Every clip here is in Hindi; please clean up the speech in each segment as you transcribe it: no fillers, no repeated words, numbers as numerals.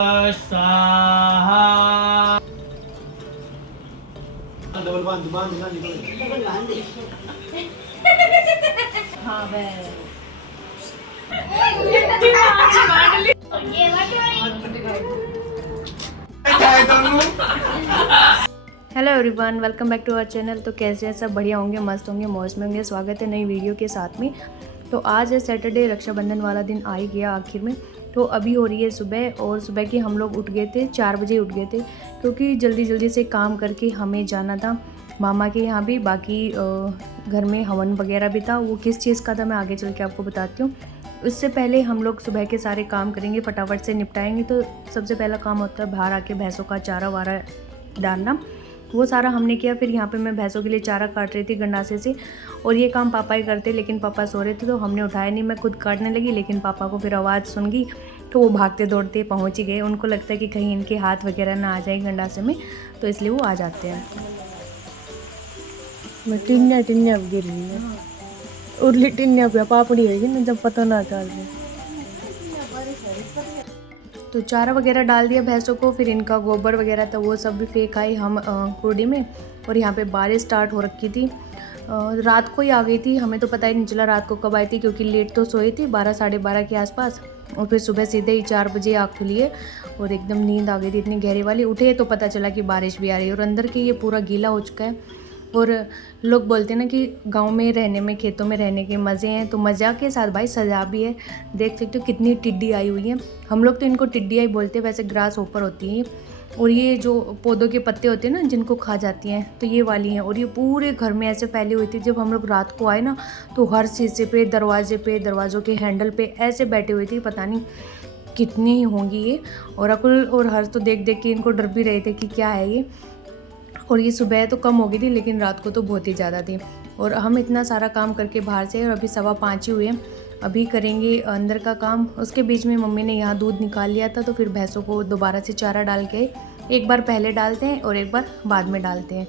स्वाहा। डबल बांध ना निकल। डबल बांध दे। हाँ बस। ये hello everyone, welcome back to our channel. तो कैसे हैं सब? बढ़िया होंगे, मस्त होंगे, मौज में होंगे। स्वागत है नई वीडियो के साथ में। तो आज है सैटरडे, रक्षाबंधन वाला दिन आ ही गया आखिर में। तो अभी हो रही है सुबह, और सुबह के हम लोग उठ गए थे, 4 बजे उठ गए थे, क्योंकि जल्दी जल्दी से काम करके हमें जाना था मामा के यहाँ भी। बाकी घर में हवन वगैरह भी था, वो किस चीज़ का था मैं आगे चल के आपको बताती हूँ। इससे पहले हम लोग सुबह के सारे काम करेंगे, फटाफट से निपटाएंगे। तो सबसे पहला काम होता है बाहर आके भैंसों का चारा वारा डालना, वो सारा हमने किया। फिर यहाँ पे मैं भैंसों के लिए चारा काट रही थी गंडासे से, और ये काम पापा ही करते, लेकिन पापा सो रहे थे तो हमने उठाया नहीं। मैं खुद काटने लगी, लेकिन पापा को फिर आवाज़ सुन गई तो वो भागते दौड़ते पहुँच ही गए। उनको लगता है कि कहीं इनके हाथ वगैरह ना आ जाए गंडासे में, तो इसलिए वो आ जाते हैं। मैं टिन्या टिन्या गिर रही है, उर्ली टिन्या पे पापड़ी है ना, जब पता ना चल रही। तो चारा वगैरह डाल दिया भैंसों को। फिर इनका गोबर वगैरह था वो सब भी फेंक आए हम कुंडी में। और यहाँ पे बारिश स्टार्ट हो रखी थी, रात को ही आ गई थी, हमें तो पता ही नहीं चला रात को कब आई थी, क्योंकि लेट तो सोई थी 12 साढ़े 12 के आसपास। और फिर सुबह सीधे ही 4 बजे आँख खुली है, और एकदम नींद आ गई थी इतनी गहरी वाली। उठे तो पता चला कि बारिश भी आ रही है, और अंदर के ये पूरा गीला हो चुका है। और लोग बोलते हैं ना कि गांव में रहने में, खेतों में रहने के मज़े हैं, तो मज़ा के साथ भाई सजा भी है। देख सकते हो कितनी टिड्डी आई हुई है। हम लोग तो इनको टिड्डी आई बोलते हैं, वैसे ग्रास ऊपर होती है। और ये जो पौधों के पत्ते होते हैं ना, जिनको खा जाती हैं, तो ये वाली हैं। और ये पूरे घर में ऐसे फैली हुई थी। जब हम लोग रात को आए ना, तो हर शीशे पे, दरवाज़ों के हैंडल पे ऐसे बैठी हुई थी। पता नहीं कितनी ही होंगी ये। और अकुल और हर्ष तो देख देख के इनको डर भी रहे थे कि क्या है ये। और ये सुबह तो कम हो गई थी, लेकिन रात को तो बहुत ही ज़्यादा थी। और हम इतना सारा काम करके बाहर से, और अभी 5:15 ही हुए। अभी करेंगे अंदर का काम। उसके बीच में मम्मी ने यहाँ दूध निकाल लिया था, तो फिर भैंसों को दोबारा से चारा डाल के, एक बार पहले डालते हैं और एक बार बाद में डालते हैं।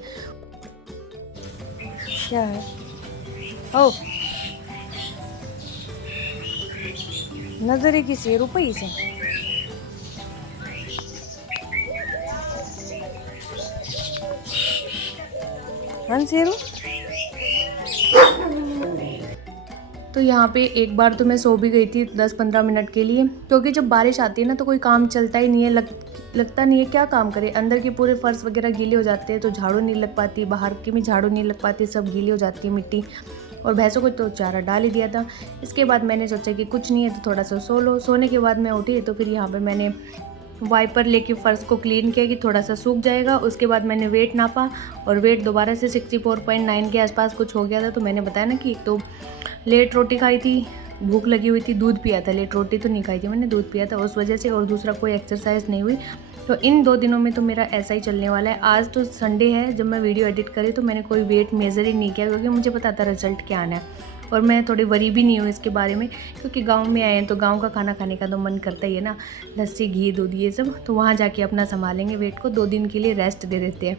क्या है? ओ नजरे की से रुपये से शेरू। तो यहाँ पे एक बार तो मैं सो भी गई थी 10-15 मिनट के लिए, क्योंकि जब बारिश आती है ना तो कोई काम चलता ही नहीं है। लगता नहीं है क्या काम करे। अंदर के पूरे फर्श वगैरह गीले हो जाते हैं, तो झाड़ू नहीं लग पाती, बाहर की भी झाड़ू नहीं लग पाती, सब गीली हो जाती है मिट्टी। और भैंसों को तो चारा डाल ही दिया था। इसके बाद मैंने सोचा कि कुछ नहीं है तो थोड़ा सा सो लो। सोने के बाद मैं उठी तो फिर यहाँ पर मैंने वाइपर लेके फ़र्श को क्लीन किया कि थोड़ा सा सूख जाएगा। उसके बाद मैंने वेट नापा, और वेट दोबारा से 64.9 के आसपास कुछ हो गया था। तो मैंने बताया ना कि तो लेट रोटी खाई थी, भूख लगी हुई थी, दूध पिया था। लेट रोटी तो नहीं खाई थी मैंने, दूध पिया था उस वजह से। और दूसरा कोई एक्सरसाइज नहीं हुई। तो इन 2 दिनों में तो मेरा ऐसा ही चलने वाला है। आज तो संडे है, जब मैं वीडियो एडिट करी तो मैंने कोई वेट मेज़र ही नहीं किया, क्योंकि मुझे पता था रिजल्ट क्या आना है। और मैं थोड़ी वरी भी नहीं हूँ इसके बारे में, क्योंकि गांव में आए हैं तो गांव का खाना खाने का तो मन करता ही है ना, लस्सी घी दूध ये सब। तो वहाँ जाके अपना संभालेंगे वेट को, 2 दिन के लिए रेस्ट दे देते हैं।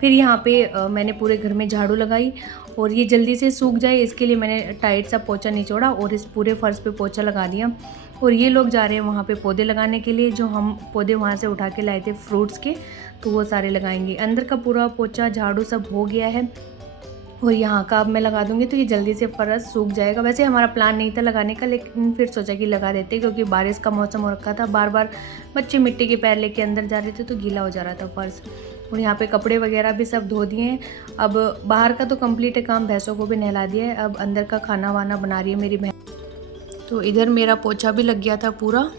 फिर यहाँ पे मैंने पूरे घर में झाड़ू लगाई, और ये जल्दी से सूख जाए इसके लिए मैंने टाइट सा पोछा निचोड़ा, और इस पूरे फर्श पे पोछा लगा दिया। और ये लोग जा रहे हैं वहाँ पे पौधे लगाने के लिए, जो हम पौधे वहाँ से उठा के लाए थे फ्रूट्स के, तो वो सारे लगाएंगे। अंदर का पूरा पोछा झाड़ू सब हो गया है, और यहाँ का अब मैं लगा दूँगी, तो ये जल्दी से फर्श सूख जाएगा। वैसे हमारा प्लान नहीं था लगाने का, लेकिन फिर सोचा कि लगा देते, क्योंकि बारिश का मौसम हो रखा था। बार बार बच्चे मिट्टी के पैर लेके अंदर जा रहे थे, तो गीला हो जा रहा था फर्श। और यहाँ पे कपड़े वगैरह भी सब धो दिए हैं। अब बाहर का तो कंप्लीट है काम, भैंसों को भी नहला दिया है। अब अंदर का खाना वाना बना रही है मेरी बहन। तो इधर मेरा पोछा भी लग गया था पूरा।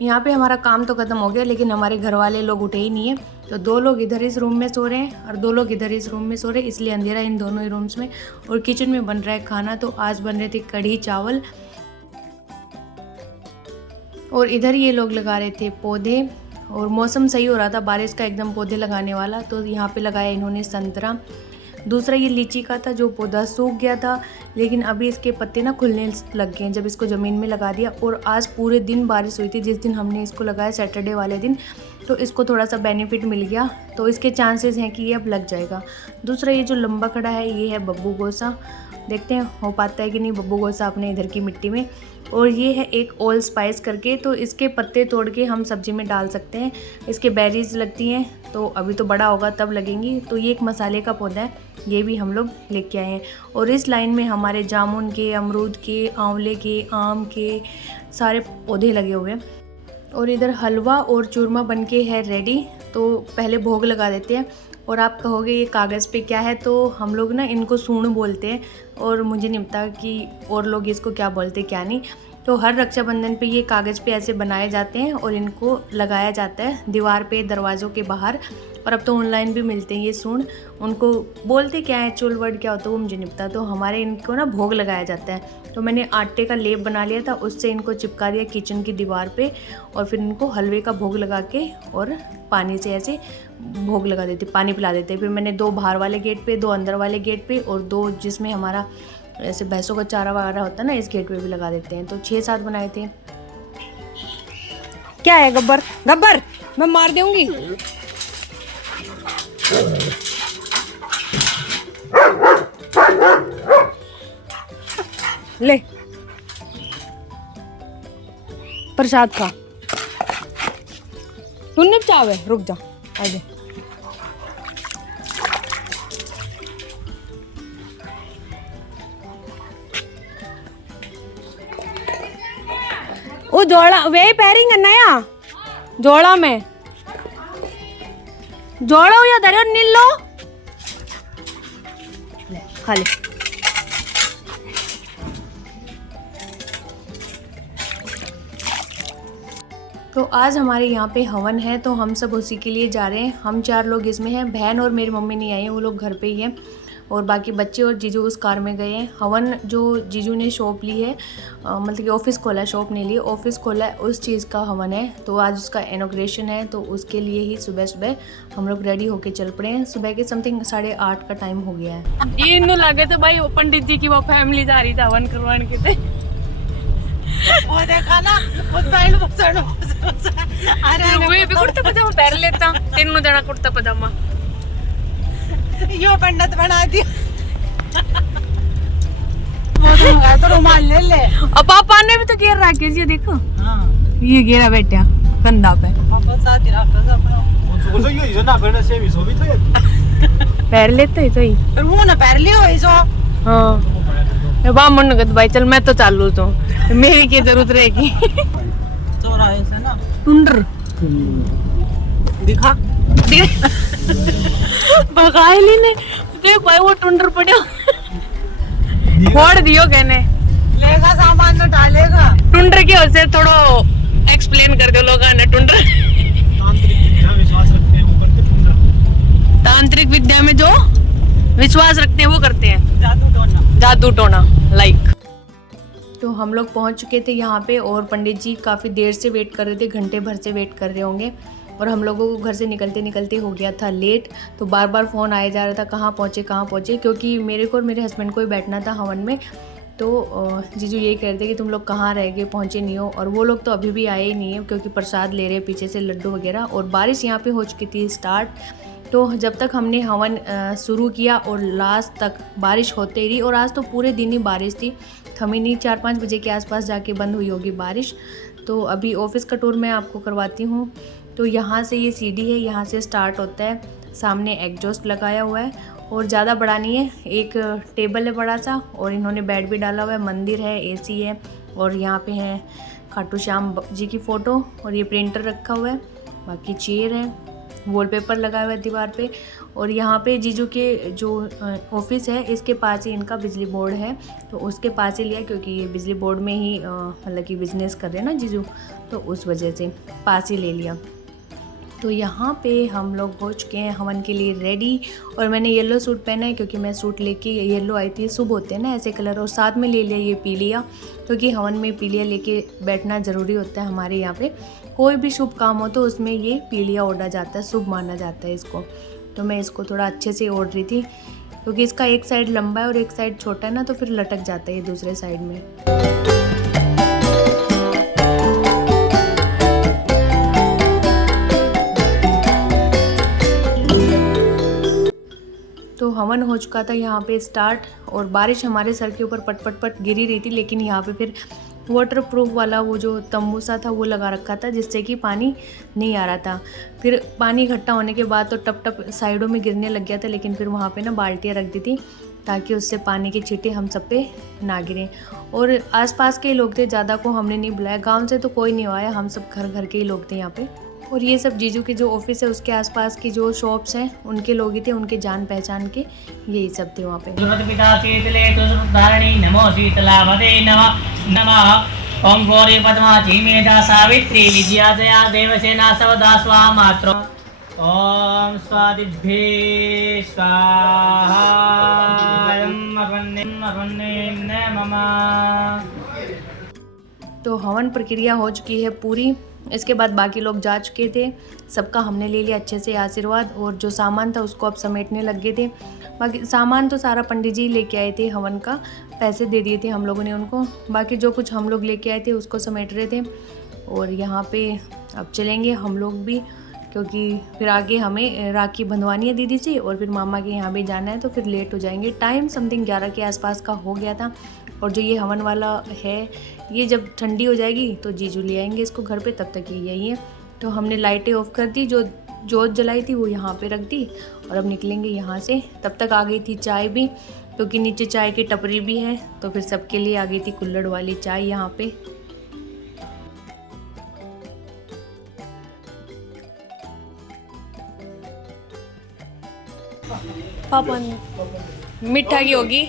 यहाँ पे हमारा काम तो ख़त्म हो गया, लेकिन हमारे घर वाले लोग उठे ही नहीं है। तो 2 लोग इधर इस रूम में सो रहे हैं, और 2 लोग इधर इस रूम में सो रहे हैं, इसलिए अंधेरा इन दोनों ही रूम्स में। और किचन में बन रहा है खाना। तो आज बन रहे थे कढ़ी चावल, और इधर ये लोग लगा रहे थे पौधे। और मौसम सही हो रहा था बारिश का एकदम, पौधे लगाने वाला। तो यहाँ पे लगाया इन्होंने संतरा। दूसरा ये लीची का था जो पौधा सूख गया था, लेकिन अभी इसके पत्ते ना खुलने लग गए हैं जब इसको ज़मीन में लगा दिया। और आज पूरे दिन बारिश हुई थी जिस दिन हमने इसको लगाया, सैटरडे वाले दिन, तो इसको थोड़ा सा बेनिफिट मिल गया, तो इसके चांसेस हैं कि ये अब लग जाएगा। दूसरा ये जो लंबा खड़ा है ये है बब्बू गोसा, देखते हैं हो पाता है कि नहीं बब्बू गोसा अपने इधर की मिट्टी में। और ये है एक ऑल स्पाइस करके, तो इसके पत्ते तोड़ के हम सब्जी में डाल सकते हैं। इसके बेरीज लगती हैं, तो अभी तो बड़ा होगा तब लगेंगी। तो ये एक मसाले का पौधा है, ये भी हम लोग लेके आए हैं। और इस लाइन में हमारे जामुन के, अमरूद के, आंवले के, आम के सारे पौधे लगे हुए हैं। और इधर हलवा और चूरमा बन के है रेडी, तो पहले भोग लगा देते हैं। और आप कहोगे ये कागज़ पे क्या है, तो हम लोग ना इनको सूंड बोलते हैं, और मुझे नहीं पता कि और लोग इसको क्या बोलते क्या नहीं। तो हर रक्षाबंधन पे ये कागज़ पे ऐसे बनाए जाते हैं और इनको लगाया जाता है दीवार पे, दरवाज़ों के बाहर। और अब तो ऑनलाइन भी मिलते हैं ये सूंड, उनको बोलते क्या है, चुल वर्ड क्या होता है वो मुझे नहीं पता। तो हमारे इनको ना भोग लगाया जाता है। तो मैंने आटे का लेप बना लिया था, उससे इनको चिपका दिया किचन की दीवार पे, और फिर इनको हलवे का भोग लगा के और पानी से ऐसे भोग लगा देते, पानी पिला देते। फिर मैंने 2 बाहर वाले गेट पे, 2 अंदर वाले गेट पे, और 2 जिसमें हमारा ऐसे भैंसों का चारा वगैरह होता है ना, इस गेट पे भी लगा देते हैं। तो 6-7 बनाए थे। क्या है गब्बर? गब्बर मैं मार दूंगी। ले प्रसाद खा। तूने चावे रुक जा, आजा। वो जोड़ा वे पैरिंग है नया जोड़ा में जोड़ो या धरो नील लो खा ले। तो आज हमारे यहाँ पे हवन है, तो हम सब उसी के लिए जा रहे हैं। हम 4 लोग इसमें हैं, बहन और मेरी मम्मी नहीं आई हैं, वो लोग घर पे ही हैं, और बाकी बच्चे और जीजू उस कार में गए हैं। हवन जो जीजू ने शॉप ली है, मतलब कि ऑफिस खोला है, शॉप नहीं ली, ऑफिस खोला है, उस चीज़ का हवन है। तो आज उसका इनॉग्रेशन है, तो उसके लिए ही सुबह सुबह हम लोग रेडी होके चल पड़े हैं। सुबह के समथिंग 8:30 का टाइम हो गया है। इन लगे तो भाई वो पंडित जी की वो फैमिली जा रही था हवन करवाने के थे। वो देखा ना उस साइड बसण अरे वो भी कुर्ता पजामा पहन लेता, तीनों जना कुर्ता पजामा यो पंडित बना दिया। वो तो है तो रुमाल ले ले। और पापा ने भी तो घेर रखे जी, देखो हां ये घेरा बैठा कंधा पे। पापा साथ ही रखा सब अपना वो यो इज ना पहले सेम ही सो भी तो पहन लेते ही तो ही। पर वो ना पहन लियो ऐसो। हां बामन नगद भाई चल मैं तो चालू तो मेरी की जरूरत रहेगी। चौराहे से ना टुंडर दिखा बगाइली ने देख भाई वो टुंडर पड़ो फोड़ दियो कहने लेगा सामान तो डालेगा। टुंडर की वजह से थोड़ो एक्सप्लेन कर दो लोगों ने। टुंडर तांत्रिक विद्या में विश्वास रखते हैं, वो करते हैं। तांत्रिक विद्या में जो विश्वास रखते हैं वो करते हैं जादू टोना। जादू टोना लाइक। तो हम लोग पहुंच चुके थे यहाँ पे, और पंडित जी काफ़ी देर से वेट कर रहे थे, घंटे भर से वेट कर रहे होंगे। और हम लोगों को घर से निकलते निकलते हो गया था लेट, तो बार बार फ़ोन आया जा रहा था कहाँ पहुँचे, क्योंकि मेरे को और मेरे हस्बैंड को ही बैठना था हवन में। तो जीजू यही कह रहे थे कि तुम लोग कहाँ रह गए, पहुँचे नहीं हो। और वो लोग तो अभी भी आए ही नहीं है, क्योंकि प्रसाद ले रहे पीछे से लड्डू वगैरह, और बारिश यहाँ पे हो चुकी थी स्टार्ट। तो जब तक हमने हवन शुरू किया और लास्ट तक बारिश होते ही रही, और आज तो पूरे दिन ही बारिश थी, थमी नहीं। 4-5 बजे के आसपास जाके बंद हुई होगी बारिश। तो अभी ऑफिस का टूर मैं आपको करवाती हूँ। तो यहाँ से ये सीढ़ी है, यहाँ से स्टार्ट होता है, सामने एग्जॉस्ट लगाया हुआ है, और ज़्यादा बड़ा नहीं है, एक टेबल है बड़ा सा, और इन्होंने बेड भी डाला हुआ है, मंदिर है, एसी है, और यहाँ पे है खाटू श्याम जी की फ़ोटो, और ये प्रिंटर रखा हुआ है, बाकी चेयर है, वॉलपेपर लगा हुआ है दीवार पे। और यहाँ पे जीजू के जो ऑफिस है इसके पास ही इनका बिजली बोर्ड है, तो उसके पास ही लिया, क्योंकि ये बिजली बोर्ड में ही मतलब कि बिज़नेस कर रहे हैं ना जीजू, तो उस वजह से पास ही ले लिया। तो यहाँ पे हम लोग हो चुके हैं हवन के लिए रेडी, और मैंने येलो सूट पहना है, क्योंकि मैं सूट लेके येलो आई थी, शुभ होते हैं ना ऐसे कलर, और साथ में ले लिया ये पीलिया, क्योंकि हवन में पीलिया लेके बैठना ज़रूरी होता है हमारे यहाँ पे। कोई भी शुभ काम हो तो उसमें ये पीलिया ओढ़ा जाता है, शुभ माना जाता है इसको। तो मैं इसको थोड़ा अच्छे से ओढ़ रही थी, क्योंकि इसका एक साइड लंबा है और एक साइड छोटा है ना, तो फिर लटक जाता है ये दूसरे साइड में। तो हवन हो चुका था यहाँ पे स्टार्ट, और बारिश हमारे सर के ऊपर पट पट पट गिरी रही थी, लेकिन यहाँ पे फिर वाटर प्रूफ वाला वो जो तंबू सा था वो लगा रखा था, जिससे कि पानी नहीं आ रहा था। फिर पानी इकट्ठा होने के बाद तो टप टप साइडों में गिरने लग गया था, लेकिन फिर वहाँ पे ना बाल्टियाँ रख दी थी ताकि उससे पानी के छींटे हम सब पे ना गिरें। और आसपास के लोग थे, ज़्यादा को हमने नहीं बुलाया, गांव से तो कोई नहीं आया, हम सब घर घर के ही लोग थे यहाँ पे। और ये सब जीजू के जो ऑफिस है उसके आसपास की जो शॉप्स हैं उनके लोग ही थे, उनके जान पहचान के यही सब थे वहाँ पे। नमो शीतलाभते नमः ओम गौरी पद्माची मेधा सावित्री विजयादया देवसेना सवदा स्वाहा मात्रो ओम स्वादिभ्ये स्वाहा नमः। तो हवन प्रक्रिया हो चुकी है पूरी। इसके बाद बाकी लोग जा चुके थे, सबका हमने ले लिया अच्छे से आशीर्वाद, और जो सामान था उसको अब समेटने लग गए थे। बाकी सामान तो सारा पंडित जी लेके आए थे, हवन का पैसे दे दिए थे हम लोगों ने उनको। बाकी जो कुछ हम लोग लेके आए थे उसको समेट रहे थे। और यहाँ पे अब चलेंगे हम लोग भी, क्योंकि फिर आगे हमें राखी बंधवानी है दीदी से, और फिर मामा के यहाँ भी जाना है, तो फिर लेट हो जाएंगे। टाइम समथिंग 11 के आसपास का हो गया था। और जो ये हवन वाला है, ये जब ठंडी हो जाएगी तो जीजू ले आएंगे इसको घर पे, तब तक ये यही है। तो हमने लाइटें ऑफ कर दी, जो जोत जलाई थी वो यहाँ पे रख दी, और अब निकलेंगे यहाँ से। तब तक आ गई थी चाय भी, क्योंकि नीचे चाय की टपरी भी है, तो फिर सबके लिए आ गई थी कुल्हड़ वाली चाय यहाँ पे। पापा मीठा की होगी।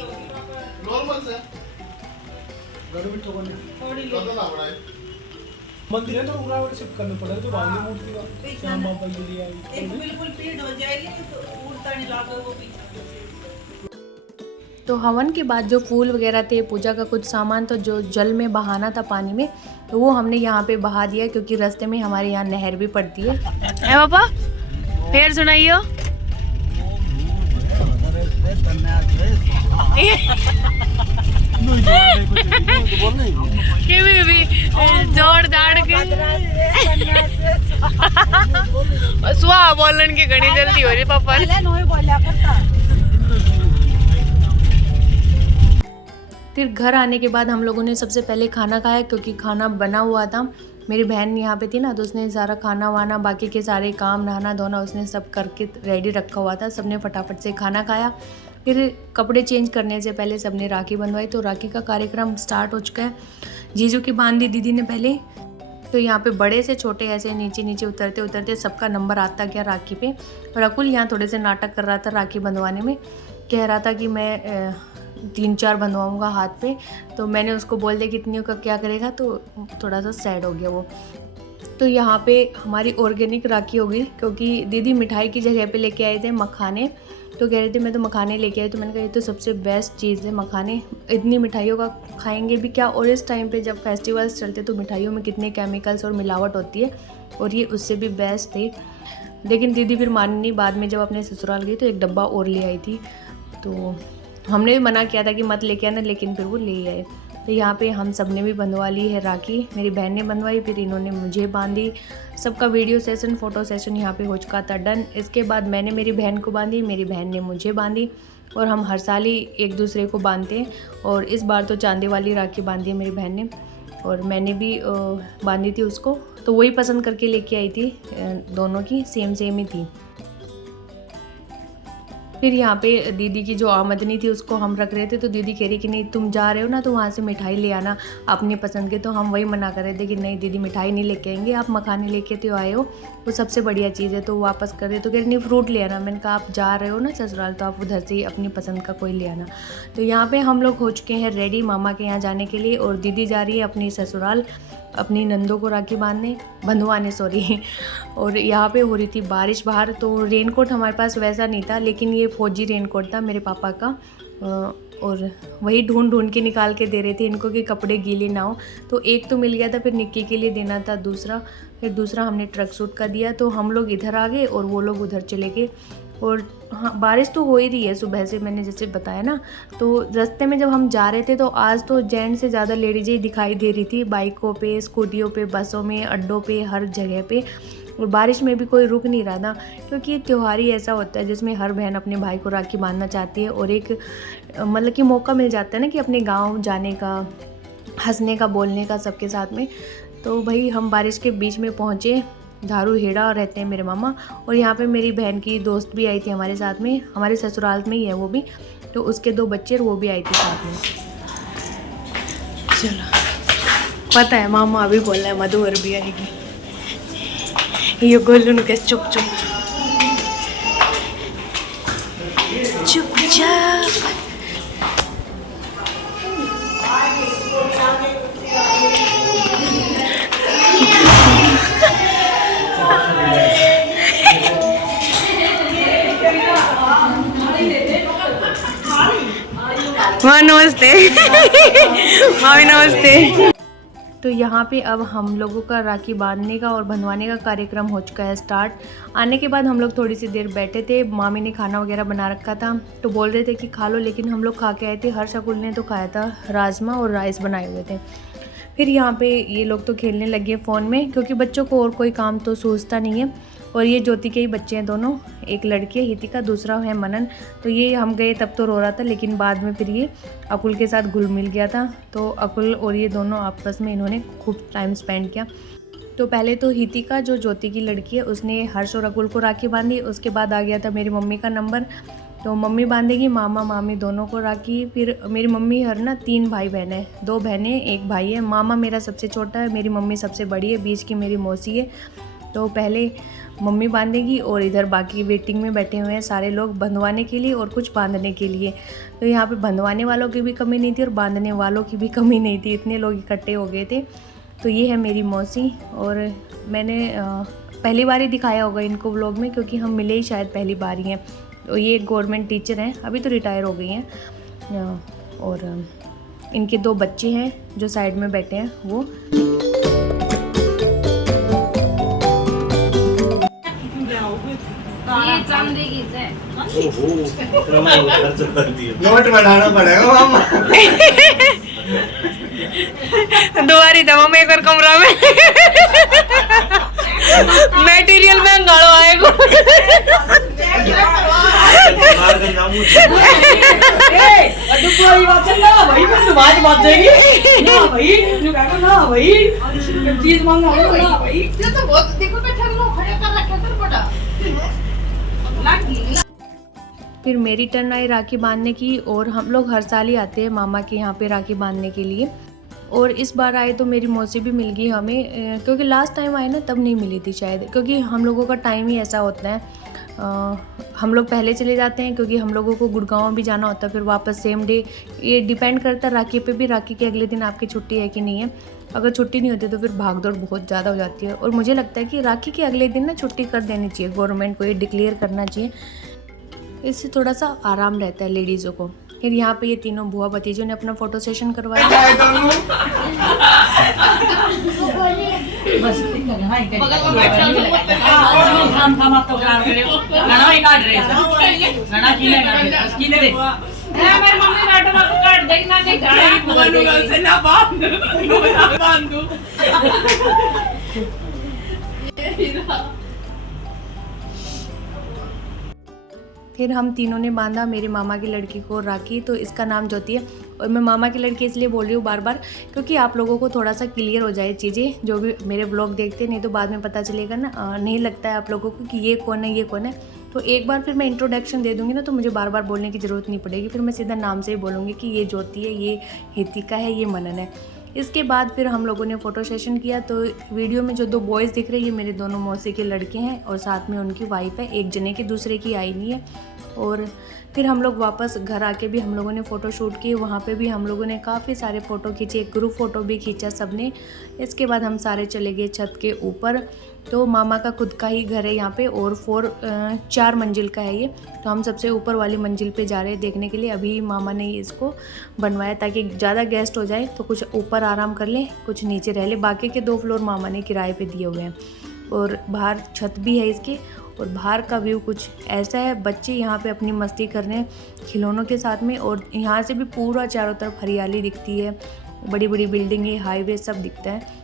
मंदिर है तो उड़ा शिफ्ट करना पड़ेगा, तो बांधी मूर्ति का श्याम बाबा के लिए आई एक बिल्कुल पीठ हो जाएगी तो उड़ता नहीं लागा वो पीछे। तो हवन के बाद जो फूल वगैरह थे, पूजा का कुछ सामान तो जो जल में बहाना था पानी में, तो वो हमने यहाँ पे बहा दिया, क्योंकि रास्ते में हमारे यहाँ नहर भी पड़ती है। ए पापा फिर सुनाइयो। जोड़ दाड़ के सुहा बोलन की घनी जल्दी हो रही पापा। फिर घर आने के बाद हम लोगों ने सबसे पहले खाना खाया, क्योंकि खाना बना हुआ था। मेरी बहन यहाँ पे थी ना, तो उसने सारा खाना वाना, बाकी के सारे काम, नहाना धोना, उसने सब करके रेडी रखा हुआ था। सबने फटाफट से खाना खाया। फिर कपड़े चेंज करने से पहले सबने राखी बंधवाई। तो राखी का कार्यक्रम स्टार्ट हो चुका है। जीजू की बांध दी दीदी ने पहले। तो यहाँ पे बड़े से छोटे ऐसे नीचे नीचे उतरते उतरते सबका नंबर आता गया राखी पे। और अकुल यहाँ थोड़े से नाटक कर रहा था राखी बंधवाने में, कह रहा था कि मैं 3-4 बंधवाऊँगा हाथ पे। तो मैंने उसको बोल दिया कितनी का क्या करेगा, तो थोड़ा सा सैड हो गया वो। तो यहाँ पे हमारी ऑर्गेनिक राखी हो गई, क्योंकि दीदी मिठाई की जगह पे लेके आए थे मखाने। तो कह रहे थे मैं तो मखाने लेके आई, तो मैंने कहा ये तो सबसे बेस्ट चीज़ है मखाने, इतनी मिठाइयों का खाएंगे भी क्या। और इस टाइम पे जब फेस्टिवल्स चलते तो मिठाइयों में कितने केमिकल्स और मिलावट होती है, और ये उससे भी बेस्ट थे। लेकिन दीदी फिर मानी नहीं। बाद में जब अपने ससुराल गई तो एक डब्बा और ले आई थी। तो हमने भी मना किया था कि मत लेके आना, लेकिन फिर वो ले आए। तो यहाँ पे हम सब ने भी बंधवा ली है राखी। मेरी बहन ने बंधवाई, फिर इन्होंने मुझे बांधी। सबका वीडियो सेशन, फ़ोटो सेशन यहाँ पे हो चुका था डन। इसके बाद मैंने मेरी बहन को बांधी, मेरी बहन ने मुझे बांधी। और हम हर साल ही एक दूसरे को बांधते हैं, और इस बार तो चांदी वाली राखी बांधी है मेरी बहन ने, और मैंने भी बांधी थी उसको। तो वही पसंद करके लेके आई थी, दोनों की सेम सेम ही थी। फिर यहाँ पे दीदी की जो आमदनी थी उसको हम रख रहे थे। तो दीदी कह रही कि नहीं तुम जा रहे हो ना, तो वहाँ से मिठाई ले आना अपनी पसंद के। तो हम वही मना कर रहे थे कि नहीं दीदी मिठाई नहीं लेके आएंगे, आप मखाने लेके तो आए हो, वो सबसे बढ़िया चीज़ है। तो वापस कर रहे तो कह रही नहीं फ्रूट ले आना। मैंने कहा आप जा रहे हो ना ससुराल, तो आप उधर से ही अपनी पसंद का कोई ले आना। तो यहाँ पर हम लोग हो चुके हैं रेडी मामा के यहाँ जाने के लिए, और दीदी जा रही है अपनी ससुराल अपनी नंदों को राखी बंधवाने सॉरी। और यहाँ पे हो रही थी बारिश बाहर। तो रेनकोट हमारे पास वैसा नहीं था, लेकिन ये फौजी रेनकोट था मेरे पापा का, और वही ढूंढ के निकाल के दे रहे थे इनको कि कपड़े गीले ना हो। तो एक तो मिल गया था, फिर निक्की के लिए देना था दूसरा, फिर दूसरा हमने ट्रक सूट का दिया। तो हम लोग इधर आ गए और वो लोग उधर चले गए। और हाँ, बारिश तो हो ही रही है सुबह से, मैंने जैसे बताया ना। तो रास्ते में जब हम जा रहे थे तो आज तो जेंट्स से ज़्यादा लेडीज़ ही दिखाई दे रही थी, बाइकों पे, स्कूटियों पे, बसों में, अड्डों पे, हर जगह पे। और बारिश में भी कोई रुक नहीं रहा था, क्योंकि ये त्यौहार ही ऐसा होता है जिसमें हर बहन अपने भाई को राखी बांधना चाहती है, और एक मतलब कि मौका मिल जाता है ना कि अपने गाँव जाने का, हंसने का, बोलने का सबके साथ में। तो भाई हम बारिश के बीच में पहुँचे। धारू हेड़ा रहते हैं मेरे मामा, और यहाँ पे मेरी बहन की दोस्त भी आई थी हमारे साथ में, हमारे ससुराल में ही है वो भी, तो उसके 2 बच्चे वो भी आई थी साथ में। चलो पता है मामा अभी बोल रहा है मधु और भी आएगी। ये गोलू ने कहा चुप चुप चुपचाप। माँ नमस्ते। मामी नमस्ते। तो यहाँ पे अब हम लोगों का राखी बांधने का और बंधवाने का कार्यक्रम हो चुका है स्टार्ट। आने के बाद हम लोग थोड़ी सी देर बैठे थे, मामी ने खाना वगैरह बना रखा था तो बोल रहे थे कि खा लो, लेकिन हम लोग खा के आए थे। हर्षकुल ने तो खाया था राजमा और राइस बनाए हुए थे। फिर यहाँ पे ये लोग तो खेलने लगे फ़ोन में, क्योंकि बच्चों को और कोई काम तो सूझता नहीं है। और ये ज्योति के ही बच्चे हैं दोनों, एक लड़की है हितिका, दूसरा है मनन। तो ये हम गए तब तो रो रहा था, लेकिन बाद में फिर ये अकुल के साथ घुल मिल गया था। तो अकुल और ये दोनों आपस में इन्होंने खूब टाइम स्पेंड किया। तो पहले तो हितिका जो ज्योति की लड़की है उसने हर्ष और अकुल को राखी बांधी। उसके बाद आ गया था मेरी मम्मी का नंबर, तो मम्मी बांधेगी, मामा मामी दोनों को राखी। फिर मेरी मम्मी हर ना 3 भाई बहन है, 2 बहनें 1 भाई है। मामा मेरा सबसे छोटा है, मेरी मम्मी सबसे बड़ी है, बीच की मेरी मौसी है। तो पहले मम्मी बांधेगी और इधर बाकी वेटिंग में बैठे हुए हैं सारे लोग बंधवाने के लिए और कुछ बांधने के लिए। तो यहाँ पे बंधवाने वालों की भी कमी नहीं थी और बांधने वालों की भी कमी नहीं थी, इतने लोग इकट्ठे हो गए थे। तो ये है मेरी मौसी, और मैंने पहली बार ही दिखाया होगा इनको व्लॉग में, क्योंकि हम मिले ही शायद पहली बार ही हैं। तो ये एक गवर्नमेंट टीचर हैं, अभी तो रिटायर हो गई हैं। और इनके 2 बच्चे हैं जो साइड में बैठे हैं वो। नोट बढ़ाना पड़ेगा मामा। दोबारी था मामा एक और कमरा में। मटेरियल में गाड़ो आएगा। फिर मेरी टर्न आई राखी बांधने की, और हम लोग हर साल ही आते हैं मामा के यहाँ पे राखी बांधने के लिए। और इस बार आए तो मेरी मौसी भी मिल गई हमें, क्योंकि लास्ट टाइम आए ना तब नहीं मिली थी शायद, क्योंकि हम लोगों का टाइम ही ऐसा होता है। हम लोग पहले चले जाते हैं क्योंकि हम लोगों को गुड़गांव भी जाना होता है, फिर वापस सेम डे। ये डिपेंड करता है राखी पे भी, राखी के अगले दिन आपकी छुट्टी है कि नहीं है। अगर छुट्टी नहीं होती तो फिर भागदौड़ बहुत ज़्यादा हो जाती है। और मुझे लगता है कि राखी के अगले दिन ना छुट्टी कर देनी चाहिए, गवर्नमेंट को ये डिक्लेयर करना चाहिए, इससे थोड़ा सा आराम रहता है लेडीज़ों को। फिर यहाँ पे ये तीनों बुआ भतीजों ने अपना फ़ोटो सेशन करवाया। फिर हम तीनों ने बांधा मेरे मामा की लड़की को राखी। तो इसका नाम ज्योति है, और मैं मामा की लड़की इसलिए बोल रही हूँ बार बार, क्योंकि आप लोगों को थोड़ा सा क्लियर हो जाए चीज़ें, जो भी मेरे ब्लॉग देखते हैं, नहीं तो बाद में पता चलेगा ना, नहीं लगता है आप लोगों को कि ये कौन है ये कौन है। तो एक बार फिर मैं इंट्रोडक्शन दे दूँगी ना, तो मुझे बार बार बोलने की ज़रूरत नहीं पड़ेगी, फिर मैं सीधा नाम से ही बोलूँगी कि ये ज्योति है, ये हितिका है, ये मनन है। इसके बाद फिर हम लोगों ने फ़ोटो सेशन किया। तो वीडियो में जो 2 बॉयज़ दिख रहे हैं ये मेरे दोनों मौसी के लड़के हैं, और साथ में उनकी वाइफ है, एक जने की, दूसरे की आई नहीं है। और फिर हम लोग वापस घर आके भी हम लोगों ने फ़ोटो शूट की, वहाँ पे भी हम लोगों ने काफ़ी सारे फ़ोटो खींचे, एक ग्रुप फ़ोटो भी खींचा सबने। इसके बाद हम सारे चले गए छत के ऊपर। तो मामा का खुद का ही घर है यहाँ पे, और 4 मंजिल का है ये। तो हम सबसे ऊपर वाली मंजिल पे जा रहे हैं देखने के लिए। अभी मामा ने इसको बनवाया ताकि ज़्यादा गेस्ट हो जाए तो कुछ ऊपर आराम कर लें, कुछ नीचे रह ले। बाकी के 2 फ्लोर मामा ने किराए पे दिए हुए हैं, और बाहर छत भी है इसके। और बाहर का व्यू कुछ ऐसा है। बच्चे यहाँ पे अपनी मस्ती कर रहे हैं खिलौनों के साथ में, और यहाँ से भी पूरा चारों तरफ हरियाली दिखती है, बड़ी बड़ी बिल्डिंगें, हाईवे सब दिखता है।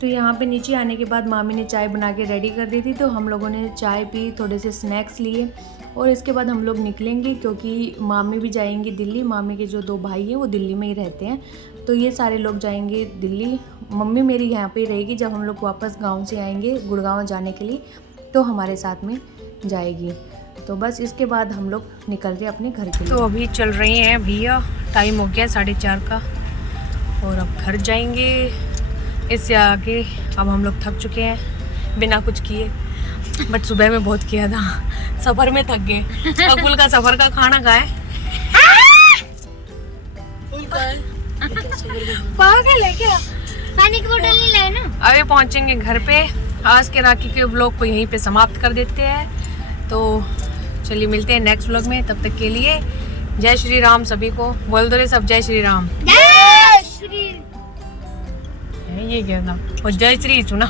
तो यहाँ पे नीचे आने के बाद मामी ने चाय बना के रेडी कर दी थी, तो हम लोगों ने चाय पी, थोड़े से स्नैक्स लिए और इसके बाद हम लोग निकलेंगे क्योंकि मामी भी जाएंगी दिल्ली। मामी के जो 2 भाई हैं वो दिल्ली में ही रहते हैं, तो ये सारे लोग जाएंगे दिल्ली। मम्मी मेरी यहाँ पे ही रहेगी, जब हम लोग वापस गाँव से आएंगे गुड़गांव जाने के लिए तो हमारे साथ में जाएगी। तो बस इसके बाद हम लोग निकल रहे अपने घर के लिए। तो अभी चल रहे हैं भैया, टाइम हो गया 4:30 का और अब घर जाएंगे। इससे आगे अब हम लोग थक चुके हैं बिना कुछ किए, बट सुबह में बहुत किया था, सफ़र में थक गए। अकुल का सफ़र का खाना खाए, पागल है क्या? पानी की बोतल नहीं लाए ना। अभी पहुंचेंगे घर पे। आज के राखी के व्लॉग को यहीं पे समाप्त कर देते हैं। तो चलिए मिलते हैं नेक्स्ट व्लॉग में, तब तक के लिए जय श्री राम सभी को। बोल दो रे सब जय श्री राम। जय श्री ये क्या था? और जय श्री सुना।